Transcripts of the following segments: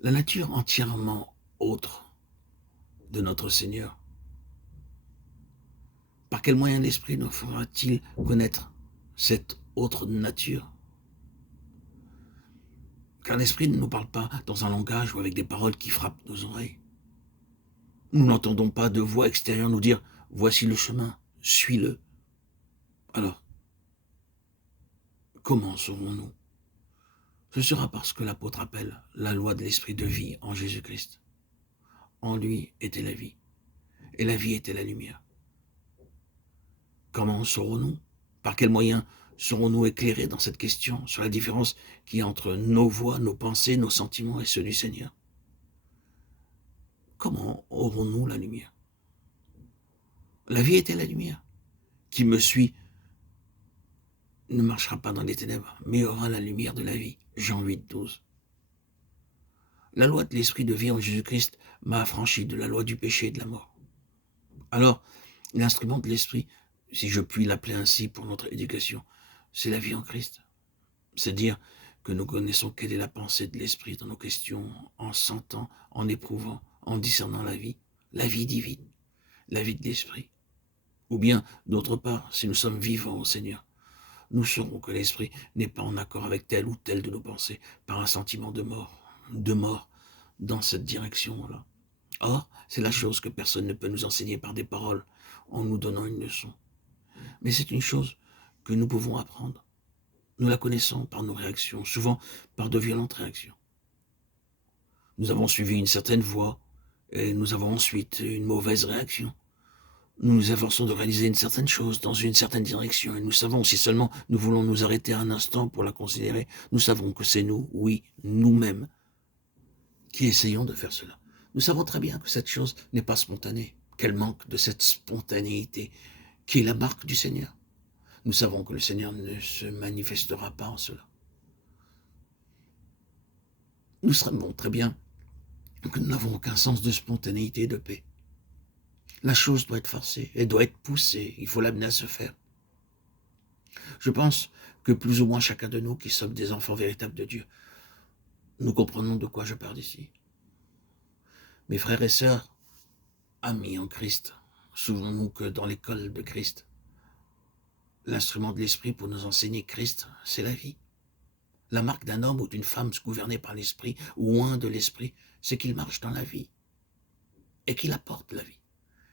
La nature entièrement autre de notre Seigneur. Par quel moyen l'Esprit nous fera-t-il connaître cette autre nature? Car l'Esprit ne nous parle pas dans un langage ou avec des paroles qui frappent nos oreilles. Nous n'entendons pas de voix extérieure nous dire « Voici le chemin, suis-le ». Alors, comment saurons-nous? Ce sera parce que l'apôtre appelle la loi de l'Esprit de vie en Jésus-Christ. En lui était la vie, et la vie était la lumière. Comment saurons-nous? Par quels moyens serons-nous éclairés dans cette question sur la différence qui est entre nos voix, nos pensées, nos sentiments et ceux du Seigneur? Comment aurons-nous la lumière? La vie était la lumière. Qui me suit ne marchera pas dans les ténèbres, mais aura la lumière de la vie. Jean 8, 12. La loi de l'Esprit de vie en Jésus-Christ m'a affranchi de la loi du péché et de la mort. Alors, l'instrument de l'Esprit, si je puis l'appeler ainsi pour notre éducation, c'est la vie en Christ. C'est dire que nous connaissons quelle est la pensée de l'Esprit dans nos questions, en sentant, en éprouvant, en discernant la vie divine, la vie de l'Esprit. Ou bien, d'autre part, si nous sommes vivants au Seigneur, nous saurons que l'Esprit n'est pas en accord avec telle ou telle de nos pensées, par un sentiment de mort dans cette direction-là. Or, c'est la chose que personne ne peut nous enseigner par des paroles, en nous donnant une leçon. Mais c'est une chose que nous pouvons apprendre. Nous la connaissons par nos réactions, souvent par de violentes réactions. Nous avons suivi une certaine voie, et nous avons ensuite une mauvaise réaction. Nous nous efforçons de réaliser une certaine chose dans une certaine direction, et nous savons, si seulement nous voulons nous arrêter un instant pour la considérer, nous savons que c'est nous, oui, nous-mêmes, qui essayons de faire cela. Nous savons très bien que cette chose n'est pas spontanée, qu'elle manque de cette spontanéité, qui est la marque du Seigneur. Nous savons que le Seigneur ne se manifestera pas en cela. Nous savons très bien que nous n'avons aucun sens de spontanéité et de paix. La chose doit être forcée, elle doit être poussée, il faut l'amener à se faire. Je pense que plus ou moins chacun de nous qui sommes des enfants véritables de Dieu, nous comprenons de quoi je parle ici. Mes frères et sœurs, amis en Christ, souvenons-nous que dans l'école de Christ, l'instrument de l'Esprit pour nous enseigner Christ, c'est la vie. La marque d'un homme ou d'une femme gouverné par l'Esprit ou un de l'Esprit, c'est qu'il marche dans la vie et qu'il apporte la vie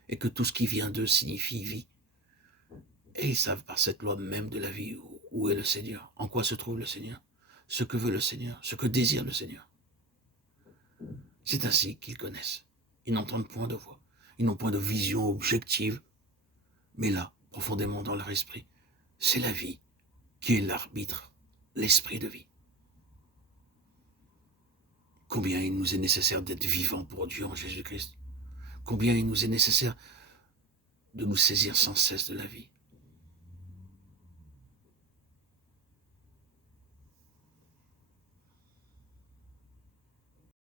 et que tout ce qui vient d'eux signifie vie. Et ils savent par cette loi même de la vie où est le Seigneur, en quoi se trouve le Seigneur, ce que veut le Seigneur, ce que désire le Seigneur. C'est ainsi qu'ils connaissent. Ils n'entendent point de voix, ils n'ont point de vision objective, mais là, profondément dans leur esprit, c'est la vie qui est l'arbitre, l'esprit de vie. Combien il nous est nécessaire d'être vivants pour Dieu en Jésus-Christ. Combien il nous est nécessaire de nous saisir sans cesse de la vie.